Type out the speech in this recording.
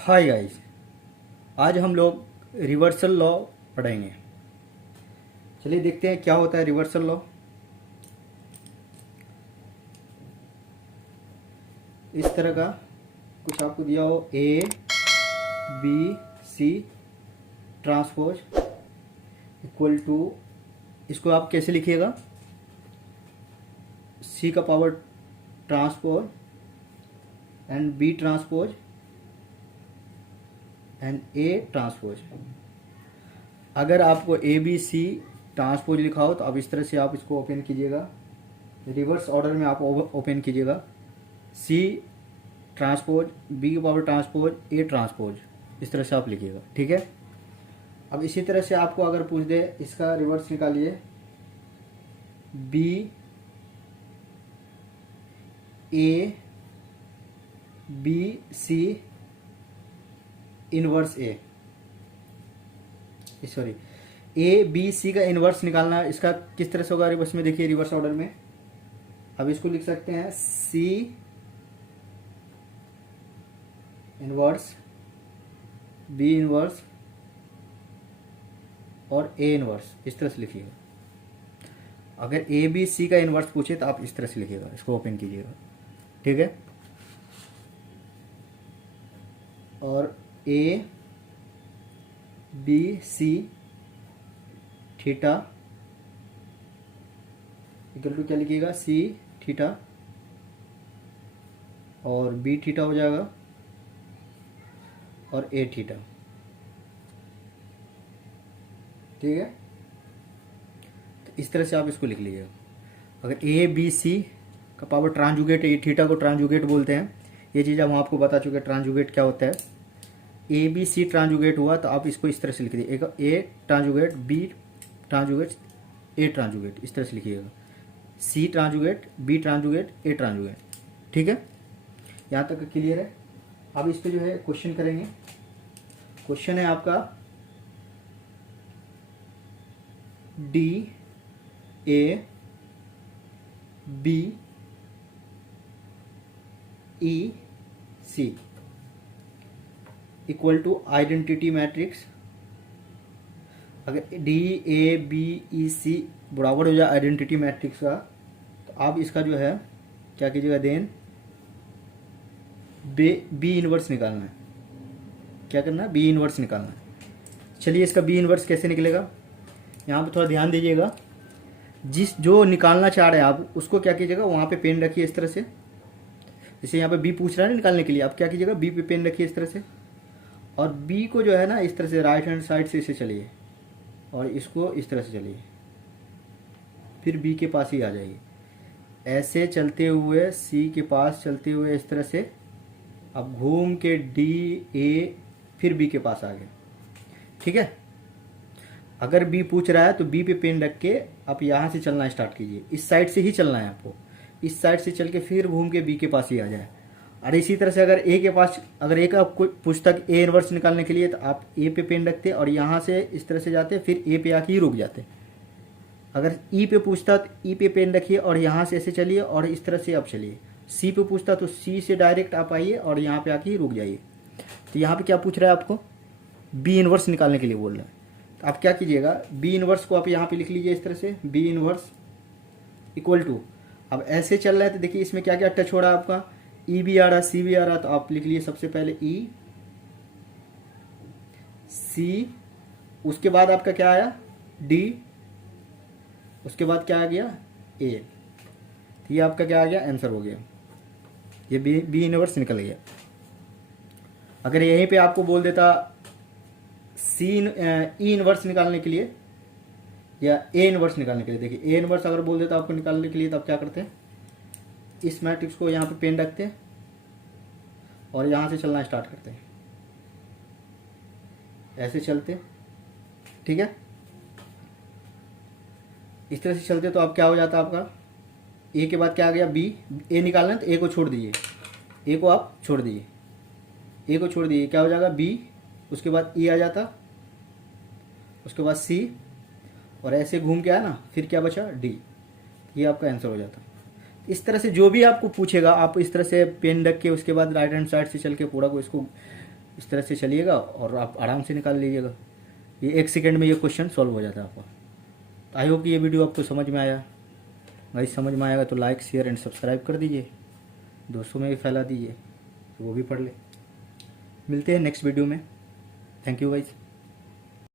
Hi guys, आज हम लोग रिवर्सल लॉ पढ़ेंगे। चलिए देखते हैं क्या होता है रिवर्सल लॉ। इस तरह का कुछ आपको दिया हो, A B C transpose equal to, इसको आप कैसे लिखिएगा, सी का power transpose and B transpose and A transpose. अगर आपको ए बी सी ट्रांसपोज लिखा हो तो अब इस तरह से आप इसको ओपन कीजिएगा, रिवर्स ऑर्डर में आप ओपन कीजिएगा। सी ट्रांसपोज, बी की पावर ट्रांसपोज, ए ट्रांसपोज, इस तरह से आप लिखिएगा, ठीक है। अब इसी तरह से आपको अगर पूछ दे इसका रिवर्स निकालिए, B A B C inverse A, sorry A B C का इनवर्स निकालना, इसका किस तरह से होगा रिवर्स में, देखिए रिवर्स ऑर्डर में। अब इसको लिख सकते हैं सी इनवर्स, बी इनवर्स और ए इनवर्स, इस तरह से लिखिएगा। अगर ए बी सी का इनवर्स पूछे तो आप इस तरह से लिखिएगा, इसको ओपन कीजिएगा, ठीक है। और A B C theta equal to क्या लिखिएगा, सी थीटा और बी थीटा हो जाएगा और ए थीटा, ठीक है। तो इस तरह से आप इसको लिख लीजिएगा। अगर ए बी सी का पावर ट्रांजुगेट, ए थीटा को ट्रांजुगेट बोलते हैं, ये चीज़ हम आपको बता चुके हैं ट्रांजुगेट क्या होता है। ए बी सी ट्रांजुगेट हुआ तो आप इसको इस तरह से लिख दीजिएगा, ए ट्रांजुगेट, बी ट्रांजुगेट, ए ट्रांजुगेट, इस तरह से लिखिएगा। सी ट्रांजुगेट, बी ट्रांजुगेट, ए ट्रांजुगेट, ठीक है। यहाँ तक क्लियर है। अब इस पे जो है क्वेश्चन करेंगे। क्वेश्चन है आपका D A B E C equal to identity matrix. अगर D A B E C बराबर हो जाए आइडेंटिटी मैट्रिक्स का, तो आप इसका जो है क्या कीजिएगा, देन बी इनवर्स निकालना है। क्या करना है, बी इनवर्स निकालना है। चलिए इसका बी इनवर्स कैसे निकलेगा, यहाँ पे थोड़ा ध्यान दीजिएगा। जो निकालना चाह रहे हैं आप उसको क्या कीजिएगा, वहाँ पे पेन रखिए इस तरह से। जैसे यहाँ पे बी पूछ रहा है ना निकालने के लिए, आप क्या कीजिएगा, बी पे पेन रखिए इस तरह से, और बी को जो है ना इस तरह से राइट हैंड साइड से इसे चलिए और इसको इस तरह से चलिए, फिर बी के पास ही आ जाइए। ऐसे चलते हुए सी के पास चलते हुए इस तरह से अब घूम के डी ए फिर बी के पास आ गए, ठीक है। अगर बी पूछ रहा है तो बी पे पेन रख के आप यहाँ से चलना स्टार्ट कीजिए, इस साइड से ही चलना है आपको, इस साइड से चल के फिर घूम के बी के पास ही आ जाए। और इसी तरह से अगर ए के पास, अगर ए का कोई पूछता ए इनवर्स निकालने के लिए, तो आप ए पे पेन रखते और यहाँ से इस तरह से जाते, फिर ए पे आके ही रुक जाते। अगर ई पे पूछता तो ई पे पेन रखिए और यहाँ से ऐसे चलिए और इस तरह से आप चलिए। सी पे पूछता तो सी से डायरेक्ट आप आइए और यहाँ पे आके ही रुक जाइए। तो यहाँ पे क्या पूछ रहा है आपको, बी इनवर्स निकालने के लिए बोल रहा है। तो आप क्या कीजिएगा, बी इनवर्स को आप यहाँ पे लिख लीजिए इस तरह से, बी इनवर्स इक्वल टू, अब ऐसे चल रहा है तो देखिए इसमें क्या क्या टच हो रहा है आपका, ई भी आ रहा, सी भी आ रहा, तो आप लिख लिए सबसे पहले ई सी, उसके बाद आपका क्या आया डी, उसके बाद क्या आ गया ए। तो ये आपका क्या आ गया, आंसर हो गया, ये बी इनवर्स निकल गया। अगर यहीं पे आपको बोल देता सी ई इनवर्स निकालने के लिए या ए इनवर्स निकालने के लिए, देखिए ए इनवर्स अगर बोल देता आपको निकालने के लिए, तो आप क्या करते हैं, इस मैट्रिक्स को यहाँ पे पेन रखते हैं और यहाँ से चलना स्टार्ट करते हैं, ऐसे चलते, ठीक है। इस तरह से चलते तो आप क्या हो जाता आपका, ए के बाद क्या आ गया बी, ए निकालना है तो ए को छोड़ दीजिए, ए को आप छोड़ दीजिए, ए को छोड़ दीजिए, क्या हो जाएगा बी, उसके बाद ई आ जाता, उसके बाद सी, और ऐसे घूम के आया ना, फिर क्या बचा डी, ये आपका आंसर हो जाता। इस तरह से जो भी आपको पूछेगा आप इस तरह से पेन रख के उसके बाद राइट हैंड साइड से चल के पूरा को इसको इस तरह से चलिएगा और आप आराम से निकाल लीजिएगा। ये 1 सेकंड में ये क्वेश्चन सॉल्व हो जाता है आपका। आई होप कि ये वीडियो आपको समझ में आया। गाइस समझ में आएगा तो लाइक शेयर एंड सब्सक्राइब कर दीजिए, दोस्तों में भी फैला दीजिए तो वो भी पढ़ ले। मिलते हैं नेक्स्ट वीडियो में। Thank you guys.